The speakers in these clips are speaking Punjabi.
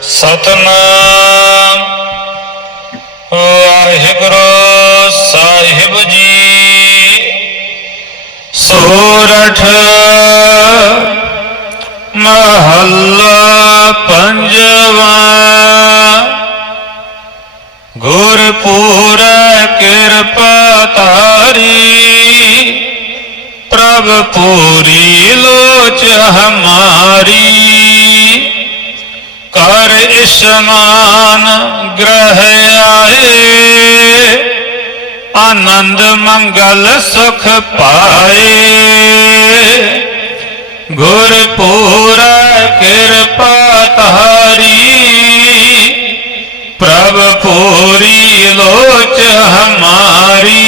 ਸਤਨਾਮ। ਵਾਹਿਗੁਰੂ ਸਾਹਿਬ ਜੀ। ਸੋਰਠ ਮਹੱਲਾ ਪੰਜਵਾ। ਗੁਰਪੂਰ ਕਿਰਪਾ ਤਾਰੀ ਪ੍ਰਭ ਪੂਰੀ ਲੋਚ ਹਮਾਰੀ। ਇਸ਼ਨਾਨ ਗ੍ਰਹਿ ਆਏ, ਆਨੰਦ ਮੰਗਲ ਸੁਖ ਪਾਏ। ਗੁਰਪੂਰ ਕਿਰਪਾ ਤਾਰੀ ਪ੍ਰਭ ਪੂਰੀ ਲੋਚ ਹਮਾਰੀ।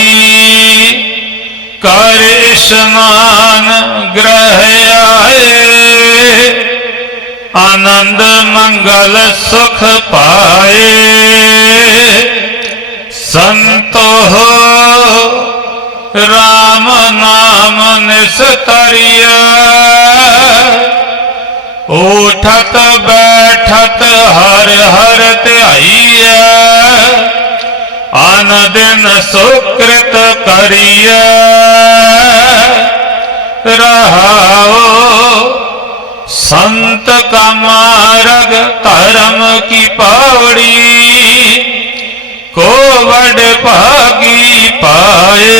ਕਰ ਇਸ਼ਨਾਨ ਗ੍ਰਹਿ ਆਏ, ਆਨੰਦ ਮੰਗਲ ਸੁਖ ਪਾਏ। ਸੰਤੋ ਰਾਮ ਨਾਮ ਨਿਸਤਰਿਆ ਉਠਤ ਬੈਠਤ ਹਰ ਹਰ ਧਿਆਈਐ ਅਨ ਦਿਨ ਸੁਕ੍ਰਿਤ ਕਰੀਐ। ਰਹਾਓ ਸੰਤ ਕਾ ਮਾਰਗ ਧਰਮ ਕੀ ਪਾਵੜੀ ਕੋ ਵਡ ਭਾਗੀ ਪਾਏ।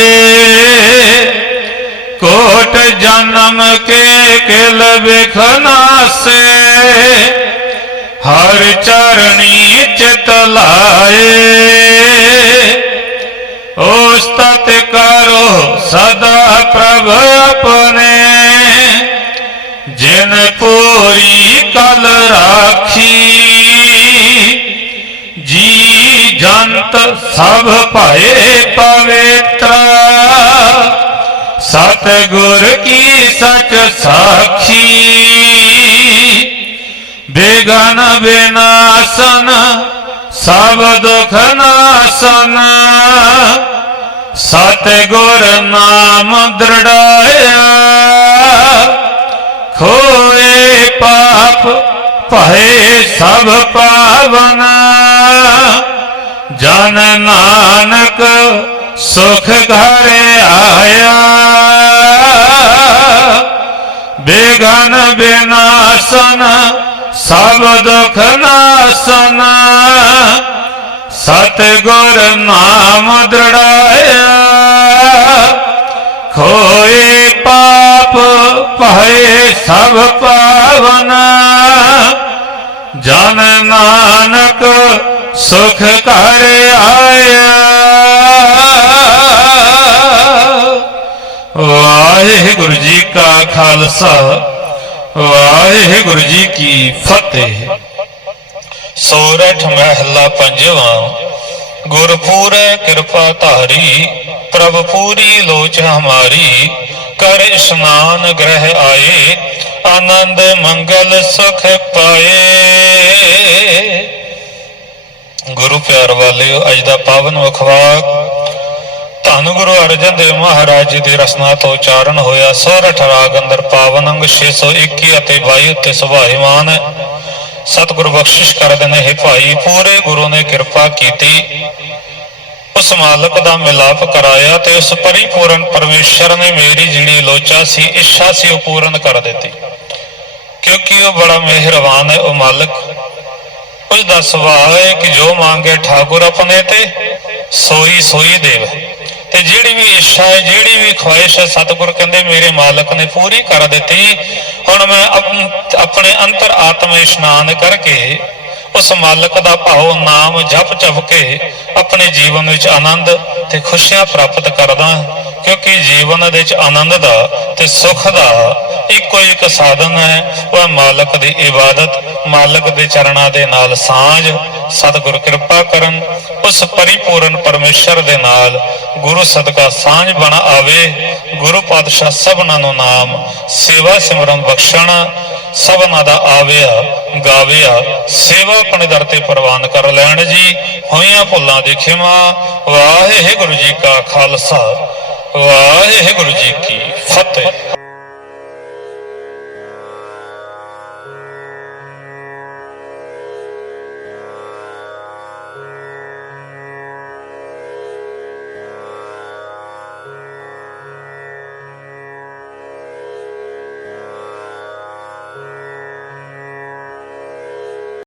ਕੋਟ ਜਨਮ ਕੇ ਕਿਲ ਵਿਖਨਾਸੇ ਹਰ ਚਰਣੀ ਚਿਤ ਲਾਏ। ਉਸਤਤ ਕਰੋ ਸਦਾ ਪ੍ਰਭ ਆਪਣੇ ਜਿਨ ਪੂਰੀ ਕਲ ਰਾਖੀ, ਜੀ ਜੰਤ ਸਭ ਭਏ ਪਵਿੱਤਰ। ਸਤ ਗੁਰ ਕੀ ਸਚ ਸਾਖੀ, ਬੇਗਨ ਬਿਨਾਸਨ, ਸਭ ਦੁਖ ਨਾਸਨ। ਸਤ ਗੁਰ ਨਾਮ ਦ੍ਰਿੜਾਇਆ ਭਏ ਸਭ ਪਾਵਨ। ਜਨ ਨਾਨਕ ਸੁਖ ਘਰ ਆਇਆ। ਬੇਗਨ ਬਿਨਾਸਨ ਸਭ ਦੁਖ ਨਾਸਨ। ਸਤ ਗੁਰ ਨਾਮ ਦ੍ਰਿੜਾਇਆ। ਖੋਏ ਪਾਪ ਭਏ ਸਭ ਸੁਖ ਘਰ ਆਇਆ। ਵਾਹਿਗੁਰੂ ਜੀ ਕਾ ਖਾਲਸਾ, ਵਾਹਿਗੁਰੂ ਜੀ ਕੀ ਫਤਿਹ। ਸੋਰਠ ਮਹਿਲਾ ਪੰਜਵਾਂ, ਗੁਰਪੂਰੈ ਕਿਰਪਾ ਧਾਰੀ, ਪ੍ਰਭ ਪੂਰੀ ਲੋਚ ਹਮਾਰੀ ਕਰ ਇਸ਼ਨਾਨ ਗ੍ਰਹਿ ਆਏ, ਆਨੰਦ ਮੰਗਲ ਸੁਖ ਪਾਏ। ਗੁਰੂ ਪਿਆਰ ਵਾਲਿਓ, ਅੱਜ ਦਾ ਪਾਵਨ ਵਖਵਾਕ ਧੰਨ ਗੁਰੂ ਅਰਜਨ ਦੇਵ ਮਹਾਰਾਜ ਜੀ ਦੀ ਰਸਨਾ ਤੋਂ ਉਚਾਰਨ ਹੋਇਆ। ਸੋਰਠ ਰਾਗ ਅੰਦਰ ਪਾਵਨ ਅੰਗ 621 ਅਤੇ 22 ਉੱਤੇ ਸੁਭਾਇਮਾਨ ਹੈ ਸਤਿਗੁਰ ਬਖਸ਼ਿਸ਼ ਕਰਦੇ ਨੇ ਹੈ ਭਾਈ, ਪੂਰੇ ਗੁਰੂ ਨੇ ਕਿਰਪਾ ਕੀਤੀ। ਉਸ ਮਾਲਕ ਦਾ ਮਿਲਾਪ ਕਰਾਇਆ ਤੇ ਉਸ ਪਰਿਪੂਰਨ ਪਰਮੇਸ਼ਰ ਨੇ ਮੇਰੀ ਜਿਹੜੀ ਲੋਚਾ ਸੀ, ਇੱਛਾ ਸੀ ਉਹ ਪੂਰਨ ਕਰ ਦਿੱਤੀ। ਕਿਉਂਕਿ ਉਹ ਬੜਾ ਮਿਹਰਬਾਨ ਹੈ, ਉਹ ਮਾਲਕ। ਕੁਝ ਦਾ ਸੁਭਾਅ ਹੈ ਕਿ ਜੋ ਮੰਗੇ ਠਾਕੁਰ ਆਪਣੇ ਤੇ, ਸੋਈ ਸੋਈ ਦੇਵ। ਤੇ ਜਿਹੜੀ ਵੀ ਇੱਛਾ ਹੈ, ਜਿਹੜੀ ਵੀ ਖੁਆਇਸ਼ ਹੈ, ਸਤਿਗੁਰ ਕਹਿੰਦੇ ਮੇਰੇ ਮਾਲਕ ਨੇ ਪੂਰੀ ਕਰ ਦਿੱਤੀ। ਹੁਣ ਮੈਂ ਆਪਣੇ ਅੰਤਰ ਆਤਮ ਇਸ਼ਨਾਨ ਕਰਕੇ ਉਸ ਮਾਲਕ ਦਾ ਭਾਉ ਨਾਮ ਜਪ ਜਪ ਕੇ ਆਪਣੇ ਜੀਵਨ ਵਿੱਚ ਆਨੰਦ ਤੇ ਖੁਸ਼ੀਆਂ ਪ੍ਰਾਪਤ ਕਰਦਾ ਕਿਉਂਕਿ ਜੀਵਨ ਦੇ ਵਿੱਚ ਆਨੰਦ ਦਾ ਤੇ ਸੁੱਖ ਦਾ ਇੱਕੋ ਇੱਕ ਸਾਧਨ ਹੈ, ਉਹ ਮਾਲਕ ਦੀ ਇਬਾਦਤ। ਮਾਲਕ ਦੇ ਚਰਨਾਂ ਦੇ ਨਾਲ ਸਾਂਝ, ਸਤਿਗੁਰ ਕਿਰਪਾ ਕਰਨ, ਉਸ ਪਰਿਪੂਰਨ ਪਰਮੇਸ਼ਰ ਦੇ ਨਾਲ ਗੁਰੂ ਸਦਕਾ ਸਾਂਝ ਬਣ ਆਵੇ, ਗੁਰੂ ਪਾਤਸ਼ਾਹ ਸਭਨਾਂ ਨੂੰ ਨਾਮ, ਸੇਵਾ ਸਿਮਰਨ ਬਖਸ਼ਣ, ਸਭਨਾਂ ਦਾ ਆਵਿਆ, ਗਾਵਿਆ, ਸੇਵਾ ਆਪਣੇ ਦਰ ਤੇ ਪ੍ਰਵਾਨ ਕਰ ਲੈਣ ਜੀ, ਹੋਈਆਂ ਭੁੱਲਾਂ ਦੇ ਖਿਮਾ, ਵਾਹਿਗੁਰੂ ਜੀ ਕਾ ਖਾਲਸਾ, ਵਾਹਿਗੁਰੂ ਜੀ ਕੀ ਫਤਿਹ।